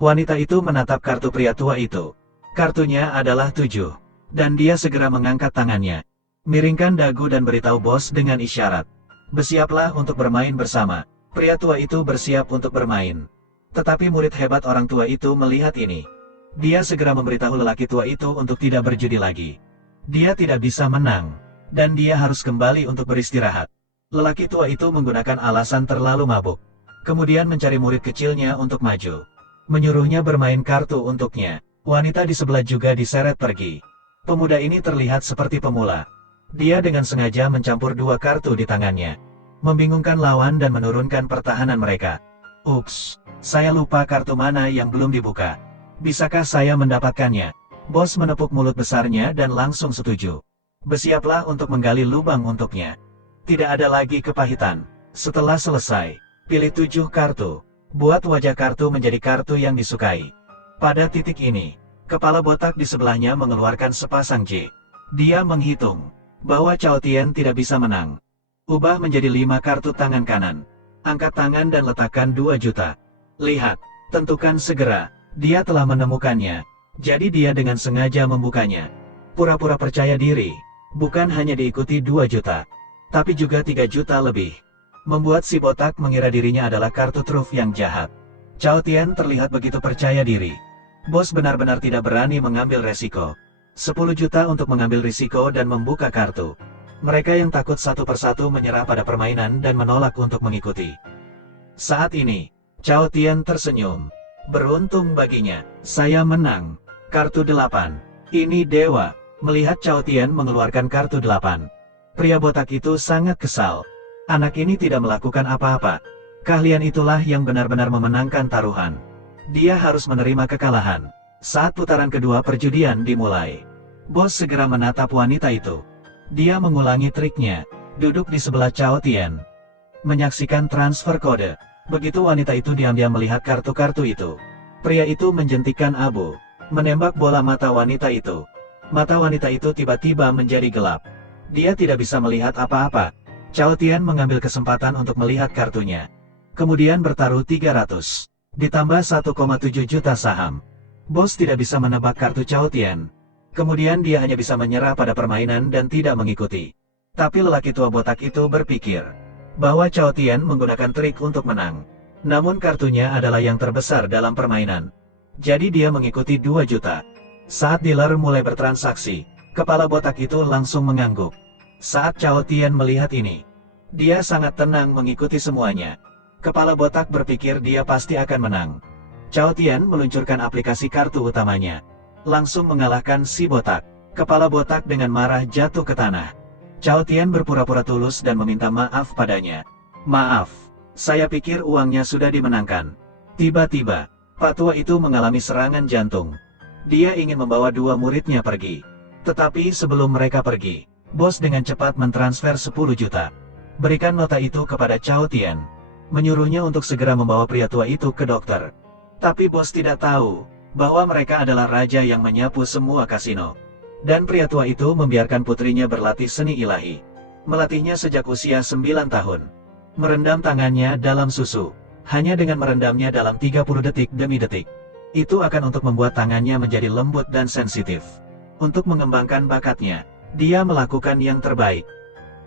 Wanita itu menatap kartu pria tua itu. Kartunya adalah 7. Dan dia segera mengangkat tangannya. Miringkan dagu dan beritahu bos dengan isyarat. Bersiaplah untuk bermain bersama. Pria tua itu bersiap untuk bermain. Tetapi murid hebat orang tua itu melihat ini. Dia segera memberitahu lelaki tua itu untuk tidak berjudi lagi. Dia tidak bisa menang. Dan dia harus kembali untuk beristirahat. Lelaki tua itu menggunakan alasan terlalu mabuk. Kemudian mencari murid kecilnya untuk maju. Menyuruhnya bermain kartu untuknya. Wanita di sebelah juga diseret pergi. Pemuda ini terlihat seperti pemula. Dia dengan sengaja mencampur 2 kartu di tangannya. Membingungkan lawan dan menurunkan pertahanan mereka. Ups, saya lupa kartu mana yang belum dibuka. Bisakah saya mendapatkannya? Bos menepuk mulut besarnya dan langsung setuju. Bersiaplah untuk menggali lubang untuknya. Tidak ada lagi kepahitan. Setelah selesai, pilih 7 kartu. Buat wajah kartu menjadi kartu yang disukai. Pada titik ini, kepala botak di sebelahnya mengeluarkan sepasang J. Dia menghitung bahwa Cao Tian tidak bisa menang. Ubah menjadi 5 kartu tangan kanan. Angkat tangan dan letakkan 2 juta. Lihat, tentukan segera. Dia telah menemukannya. Jadi dia dengan sengaja membukanya. Pura-pura percaya diri. Bukan hanya diikuti 2 juta. Tapi juga 3 juta lebih. Membuat si botak mengira dirinya adalah kartu truf yang jahat. Cao Tian terlihat begitu percaya diri. Bos benar-benar tidak berani mengambil resiko. 10 juta untuk mengambil risiko dan membuka kartu. Mereka yang takut satu persatu menyerah pada permainan dan menolak untuk mengikuti. Saat ini, Cao Tian tersenyum. Beruntung baginya, saya menang. Kartu 8. Ini dewa. Melihat Cao Tian mengeluarkan kartu 8. Pria botak itu sangat kesal. Anak ini tidak melakukan apa-apa. Keahlian itulah yang benar-benar memenangkan taruhan. Dia harus menerima kekalahan. Saat putaran kedua perjudian dimulai, bos segera menatap wanita itu. Dia mengulangi triknya, duduk di sebelah Cao Tian. Menyaksikan transfer kode. Begitu wanita itu diam-diam melihat kartu-kartu itu, pria itu menjentikkan abu, menembak bola mata wanita itu. Mata wanita itu tiba-tiba menjadi gelap. Dia tidak bisa melihat apa-apa. Cao Tian mengambil kesempatan untuk melihat kartunya. Kemudian bertaruh 300. Ditambah 1,7 juta saham. Bos tidak bisa menebak kartu Cao Tian. Kemudian dia hanya bisa menyerah pada permainan dan tidak mengikuti. Tapi lelaki tua botak itu berpikir bahwa Cao Tian menggunakan trik untuk menang. Namun kartunya adalah yang terbesar dalam permainan. Jadi dia mengikuti 2 juta. Saat dealer mulai bertransaksi, kepala botak itu langsung mengangguk. Saat Cao Tian melihat ini, dia sangat tenang mengikuti semuanya. Kepala botak berpikir dia pasti akan menang. Cao Tian meluncurkan aplikasi kartu utamanya. Langsung mengalahkan si botak. Kepala botak dengan marah jatuh ke tanah. Cao Tian berpura-pura tulus dan meminta maaf padanya. Maaf, saya pikir uangnya sudah dimenangkan. Tiba-tiba, Pak Tua itu mengalami serangan jantung. Dia ingin membawa 2 muridnya pergi. Tetapi sebelum mereka pergi, bos dengan cepat mentransfer 10 juta. Berikan nota itu kepada Cao Tian. Menyuruhnya untuk segera membawa pria tua itu ke dokter. Tapi bos tidak tahu bahwa mereka adalah raja yang menyapu semua kasino. Dan pria tua itu membiarkan putrinya berlatih seni ilahi. Melatihnya sejak usia 9 tahun. Merendam tangannya dalam susu. Hanya dengan merendamnya dalam 30 detik demi detik. Itu akan untuk membuat tangannya menjadi lembut dan sensitif. Untuk mengembangkan bakatnya, dia melakukan yang terbaik.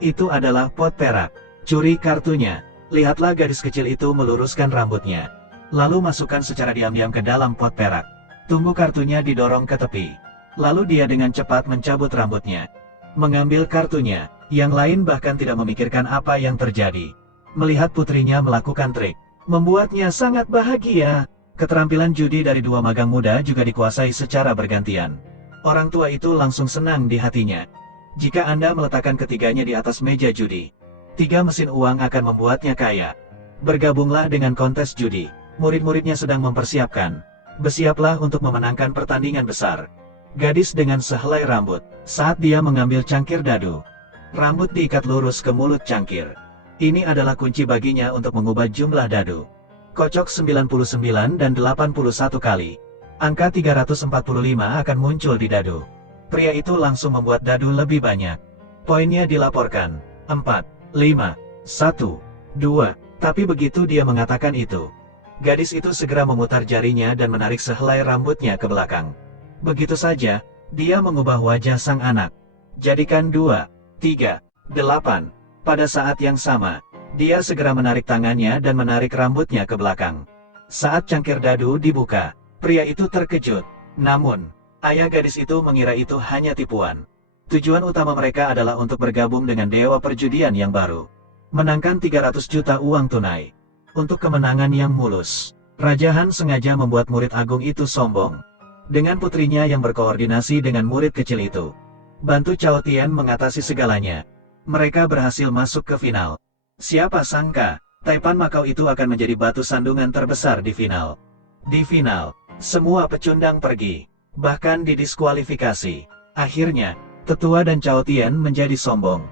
Itu adalah pot perak. Curi kartunya. Lihatlah gadis kecil itu meluruskan rambutnya. Lalu masukkan secara diam-diam ke dalam pot perak. Tunggu kartunya didorong ke tepi. Lalu dia dengan cepat mencabut rambutnya. Mengambil kartunya. Yang lain bahkan tidak memikirkan apa yang terjadi. Melihat putrinya melakukan trik, membuatnya sangat bahagia. Keterampilan judi dari 2 magang muda juga dikuasai secara bergantian. Orang tua itu langsung senang di hatinya. Jika Anda meletakkan ketiganya di atas meja judi, 3 mesin uang akan membuatnya kaya. Bergabunglah dengan kontes judi. Murid-muridnya sedang mempersiapkan. Bersiaplah untuk memenangkan pertandingan besar. Gadis dengan sehelai rambut, saat dia mengambil cangkir dadu. Rambut diikat lurus ke mulut cangkir. Ini adalah kunci baginya untuk mengubah jumlah dadu. Kocok 99 dan 81 kali. Angka 345 akan muncul di dadu. Pria itu langsung membuat dadu lebih banyak. Poinnya dilaporkan. 4, 5, 1, 2. Tapi begitu dia mengatakan itu, Gadis itu segera memutar jarinya dan menarik sehelai rambutnya ke belakang. Begitu saja, dia mengubah wajah sang anak. Jadikan 2, 3, 8. Pada saat yang sama, dia segera menarik tangannya dan menarik rambutnya ke belakang. Saat cangkir dadu dibuka, pria itu terkejut. Namun, ayah gadis itu mengira itu hanya tipuan. Tujuan utama mereka adalah untuk bergabung dengan dewa perjudian yang baru. Menangkan 300 juta uang tunai. Untuk kemenangan yang mulus, Raja Han sengaja membuat murid agung itu sombong. Dengan putrinya yang berkoordinasi dengan murid kecil itu, bantu Cao Tian mengatasi segalanya. Mereka berhasil masuk ke final. Siapa sangka, Taipan Macau itu akan menjadi batu sandungan terbesar di final. Di final, semua pecundang pergi, bahkan didiskualifikasi. Akhirnya, Tetua dan Cao Tian menjadi sombong.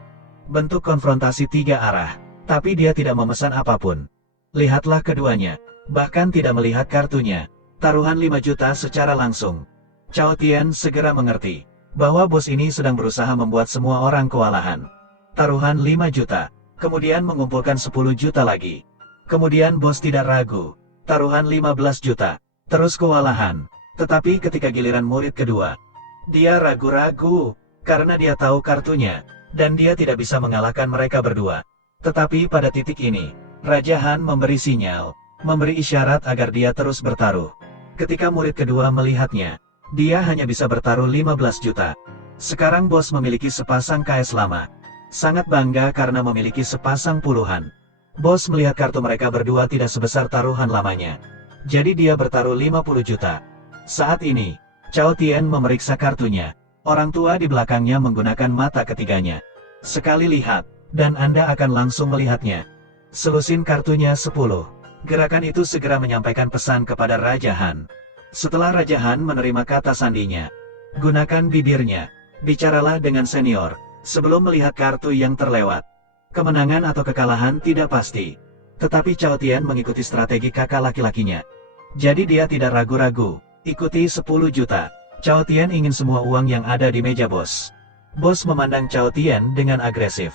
Bentuk konfrontasi 3 arah, tapi dia tidak memesan apapun. Lihatlah keduanya, bahkan tidak melihat kartunya. Taruhan 5 juta secara langsung. Cao Tian segera mengerti bahwa bos ini sedang berusaha membuat semua orang kewalahan. Taruhan 5 juta, kemudian mengumpulkan 10 juta lagi. Kemudian bos tidak ragu, taruhan 15 juta, terus kewalahan. Tetapi ketika giliran murid kedua, dia ragu-ragu, karena dia tahu kartunya, dan dia tidak bisa mengalahkan mereka berdua. Tetapi pada titik ini, Raja Han memberi sinyal, memberi isyarat agar dia terus bertaruh. Ketika murid kedua melihatnya, dia hanya bisa bertaruh 15 juta. Sekarang bos memiliki sepasang KS lama. Sangat bangga karena memiliki sepasang puluhan. Bos melihat kartu mereka berdua tidak sebesar taruhan lamanya. Jadi dia bertaruh 50 juta. Saat ini, Cao Tian memeriksa kartunya. Orang tua di belakangnya menggunakan mata ketiganya. Sekali lihat, dan Anda akan langsung melihatnya. Selusin kartunya 10. Gerakan itu segera menyampaikan pesan kepada Raja Han. Setelah Raja Han menerima kata sandinya, gunakan bibirnya, bicaralah dengan senior, sebelum melihat kartu yang terlewat. Kemenangan atau kekalahan tidak pasti. Tetapi Cao Tian mengikuti strategi kakak laki-lakinya. Jadi dia tidak ragu-ragu, ikuti 10 juta. Cao Tian ingin semua uang yang ada di meja bos. Bos memandang Cao Tian dengan agresif.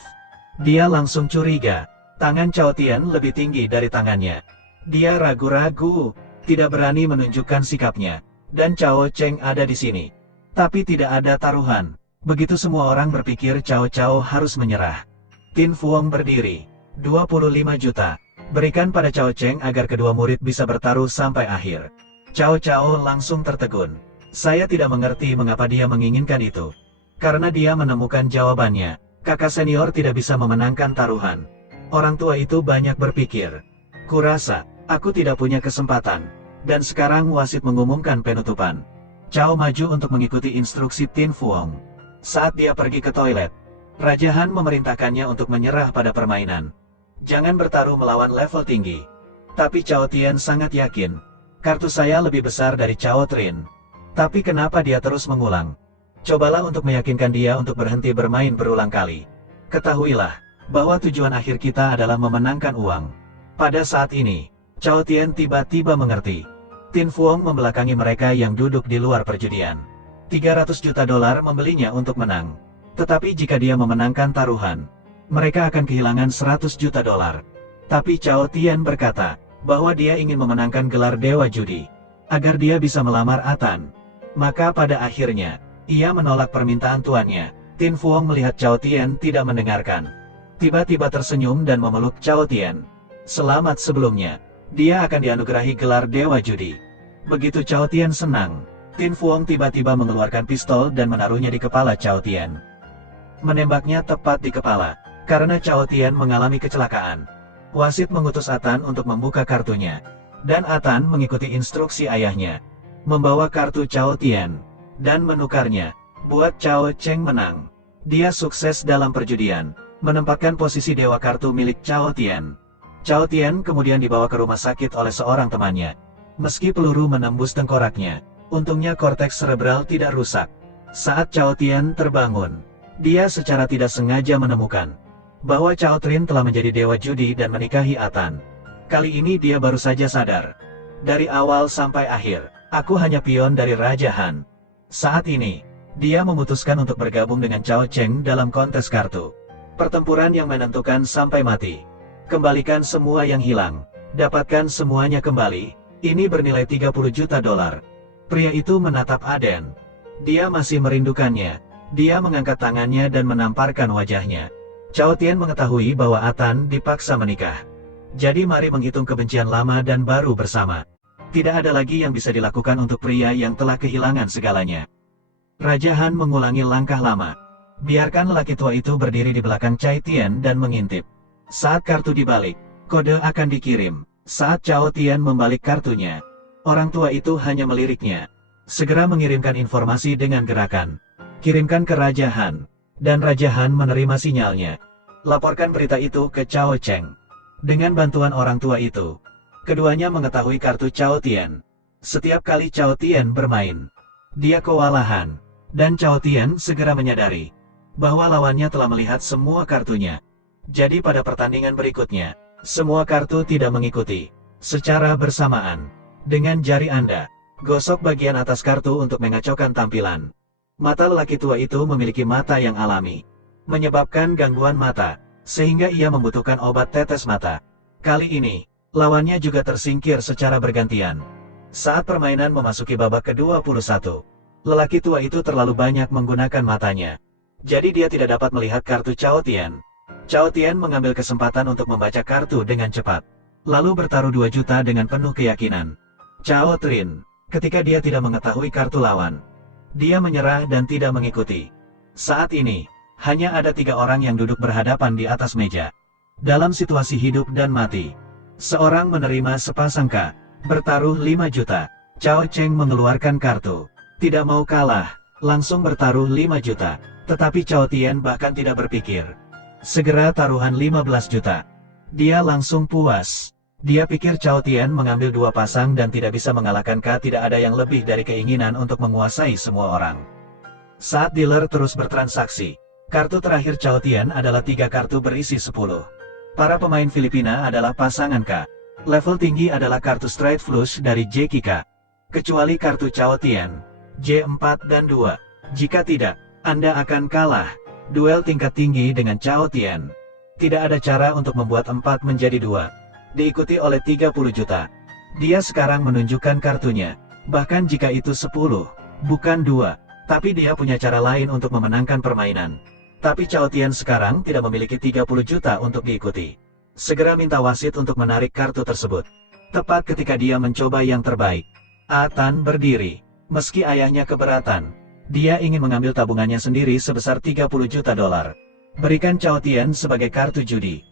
Dia langsung curiga. Tangan Cao Tian lebih tinggi dari tangannya. Dia ragu-ragu, tidak berani menunjukkan sikapnya. Dan Cao Cheng ada di sini. Tapi tidak ada taruhan. Begitu semua orang berpikir Cao harus menyerah. Tin Fuong berdiri. 25 juta. Berikan pada Cao Cheng agar kedua murid bisa bertaruh sampai akhir. Cao langsung tertegun. Saya tidak mengerti mengapa dia menginginkan itu. Karena dia menemukan jawabannya. Kakak senior tidak bisa memenangkan taruhan. Orang tua itu banyak berpikir. Kurasa, aku tidak punya kesempatan. Dan sekarang wasit mengumumkan penutupan. Cao maju untuk mengikuti instruksi Tin Fuong. Saat dia pergi ke toilet, Raja Han memerintahkannya untuk menyerah pada permainan. Jangan bertaruh melawan level tinggi. Tapi Cao Tian sangat yakin. Kartu saya lebih besar dari Cao Trin. Tapi kenapa dia terus mengulang? Cobalah untuk meyakinkan dia untuk berhenti bermain berulang kali. Ketahuilah bahwa tujuan akhir kita adalah memenangkan uang. Pada saat ini, Cao Tian tiba-tiba mengerti. Tin Fuong membelakangi mereka yang duduk di luar perjudian. 300 juta dolar membelinya untuk menang. Tetapi jika dia memenangkan taruhan, mereka akan kehilangan 100 juta dolar. Tapi Cao Tian berkata bahwa dia ingin memenangkan gelar Dewa Judi, agar dia bisa melamar Atan. Maka pada akhirnya, ia menolak permintaan tuannya. Tin Fuong melihat Cao Tian tidak mendengarkan. Tiba-tiba tersenyum dan memeluk Cao Tian. Selamat sebelumnya. Dia akan dianugerahi gelar Dewa Judi. Begitu Cao Tian senang, Tin Fuong tiba-tiba mengeluarkan pistol dan menaruhnya di kepala Cao Tian. Menembaknya tepat di kepala, karena Cao Tian mengalami kecelakaan. Wasit mengutus Atan untuk membuka kartunya. Dan Atan mengikuti instruksi ayahnya. Membawa kartu Cao Tian. Dan menukarnya, buat Cao Cheng menang. Dia sukses dalam perjudian, menempatkan posisi dewa kartu milik Cao Tian. Cao Tian kemudian dibawa ke rumah sakit oleh seorang temannya. Meski peluru menembus tengkoraknya, untungnya korteks cerebral tidak rusak. Saat Cao Tian terbangun, dia secara tidak sengaja menemukan bahwa Cao Trin telah menjadi dewa judi dan menikahi Atan. Kali ini dia baru saja sadar. Dari awal sampai akhir, aku hanya pion dari Raja Han. Saat ini, dia memutuskan untuk bergabung dengan Cao Cheng dalam kontes kartu. Pertempuran yang menentukan sampai mati. Kembalikan semua yang hilang. Dapatkan semuanya kembali, ini bernilai 30 juta dolar. Pria itu menatap Aden. Dia masih merindukannya. Dia mengangkat tangannya dan menamparkan wajahnya. Chao Tian mengetahui bahwa Atan dipaksa menikah. Jadi mari menghitung kebencian lama dan baru bersama. Tidak ada lagi yang bisa dilakukan untuk pria yang telah kehilangan segalanya. Raja Han mengulangi langkah lama. Biarkan lelaki tua itu berdiri di belakang Chai Tian dan mengintip. Saat kartu dibalik, kode akan dikirim. Saat Chao Tian membalik kartunya, orang tua itu hanya meliriknya. Segera mengirimkan informasi dengan gerakan. Kirimkan ke Raja Han. Dan Raja Han menerima sinyalnya. Laporkan berita itu ke Chao Cheng. Dengan bantuan orang tua itu, keduanya mengetahui kartu Chao Tian. Setiap kali Chao Tian bermain, dia kewalahan. Dan Chao Tian segera menyadari bahwa lawannya telah melihat semua kartunya. Jadi pada pertandingan berikutnya, semua kartu tidak mengikuti. Secara bersamaan, dengan jari Anda, gosok bagian atas kartu untuk mengacaukan tampilan. Mata lelaki tua itu memiliki mata yang alami, menyebabkan gangguan mata, sehingga ia membutuhkan obat tetes mata. Kali ini, lawannya juga tersingkir secara bergantian. Saat permainan memasuki babak ke-21, lelaki tua itu terlalu banyak menggunakan matanya. Jadi dia tidak dapat melihat kartu Chao Tian. Chao Tian mengambil kesempatan untuk membaca kartu dengan cepat. Lalu bertaruh 2 juta dengan penuh keyakinan. Chao Trin, ketika dia tidak mengetahui kartu lawan, dia menyerah dan tidak mengikuti. Saat ini, hanya ada 3 orang yang duduk berhadapan di atas meja. Dalam situasi hidup dan mati, seorang menerima sepasangka, bertaruh 5 juta. Chao Cheng mengeluarkan kartu. Tidak mau kalah, langsung bertaruh 5 juta. Tetapi Chao Tian bahkan tidak berpikir. Segera taruhan 15 juta. Dia langsung puas. Dia pikir Chao Tian mengambil 2 pasang dan tidak bisa mengalahkan K. Tidak ada yang lebih dari keinginan untuk menguasai semua orang. Saat dealer terus bertransaksi, kartu terakhir Chao Tian adalah 3 kartu berisi 10. Para pemain Filipina adalah pasangan K. Level tinggi adalah kartu straight flush dari JKK. Kecuali kartu Chao Tian, J4 dan 2. Jika tidak, Anda akan kalah. Duel tingkat tinggi dengan Chao Tian. Tidak ada cara untuk membuat 4 menjadi 2. Diikuti oleh 30 juta. Dia sekarang menunjukkan kartunya. Bahkan jika itu 10, bukan 2. Tapi dia punya cara lain untuk memenangkan permainan. Tapi Chao Tian sekarang tidak memiliki 30 juta untuk diikuti. Segera minta wasit untuk menarik kartu tersebut. Tepat ketika dia mencoba yang terbaik, Atan berdiri. Meski ayahnya keberatan, dia ingin mengambil tabungannya sendiri sebesar 30 juta dolar. Berikan Chao Tian sebagai kartu judi.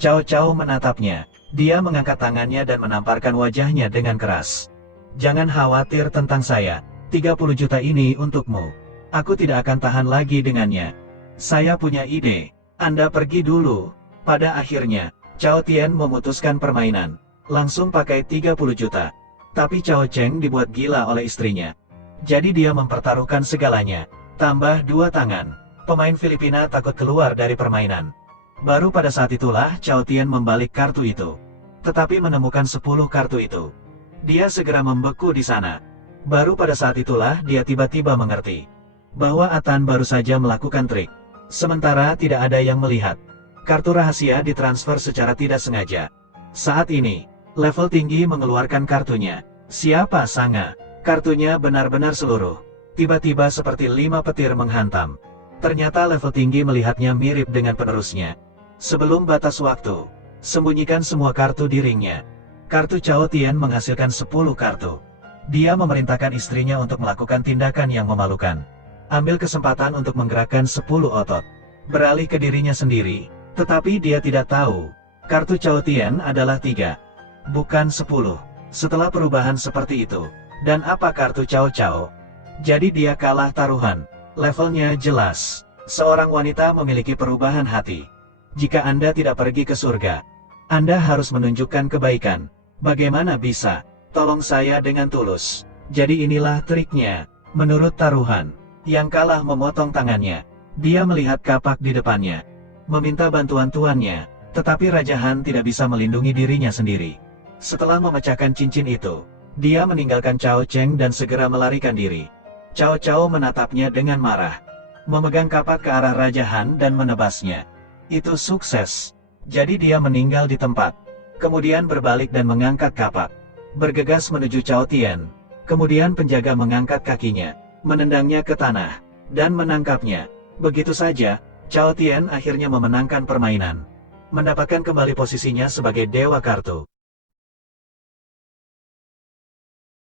Chao menatapnya. Dia mengangkat tangannya dan menamparkan wajahnya dengan keras. Jangan khawatir tentang saya. 30 juta ini untukmu. Aku tidak akan tahan lagi dengannya. Saya punya ide. Anda pergi dulu. Pada akhirnya, Chao Tian memutuskan permainan. Langsung pakai 30 juta. Tapi Chao Cheng dibuat gila oleh istrinya. Jadi dia mempertaruhkan segalanya. Tambah 2 tangan. Pemain Filipina takut keluar dari permainan. Baru pada saat itulah Chao Tian membalik kartu itu. Tetapi menemukan 10 kartu itu. Dia segera membeku di sana. Baru pada saat itulah dia tiba-tiba mengerti bahwa Atan baru saja melakukan trik. Sementara tidak ada yang melihat. Kartu rahasia ditransfer secara tidak sengaja. Saat ini, level tinggi mengeluarkan kartunya. Siapa sangka, kartunya benar-benar seluruh. Tiba-tiba seperti 5 petir menghantam. Ternyata level tinggi melihatnya mirip dengan penerusnya. Sebelum batas waktu, sembunyikan semua kartu di ringnya. Kartu Chao Tian menghasilkan 10 kartu. Dia memerintahkan istrinya untuk melakukan tindakan yang memalukan. Ambil kesempatan untuk menggerakkan 10 otot. Beralih ke dirinya sendiri, tetapi dia tidak tahu. Kartu Chao Tian adalah 3. Bukan 10. Setelah perubahan seperti itu. Dan apa kartu Chao? Jadi dia kalah taruhan. Levelnya jelas. Seorang wanita memiliki perubahan hati. Jika Anda tidak pergi ke surga, Anda harus menunjukkan kebaikan. Bagaimana bisa? Tolong saya dengan tulus. Jadi inilah triknya. Menurut taruhan, yang kalah memotong tangannya. Dia melihat kapak di depannya. Meminta bantuan tuannya. Tetapi Raja Han tidak bisa melindungi dirinya sendiri. Setelah memecahkan cincin itu, dia meninggalkan Chao Cheng dan segera melarikan diri. Chao menatapnya dengan marah. Memegang kapak ke arah Raja Han dan menebasnya. Itu sukses. Jadi dia meninggal di tempat. kemudian berbalik dan mengangkat kapak. Bergegas menuju Cao Tian. Kemudian penjaga mengangkat kakinya, menendangnya ke tanah, dan menangkapnya. Begitu saja, Cao Tian akhirnya memenangkan permainan. Mendapatkan kembali posisinya sebagai dewa kartu.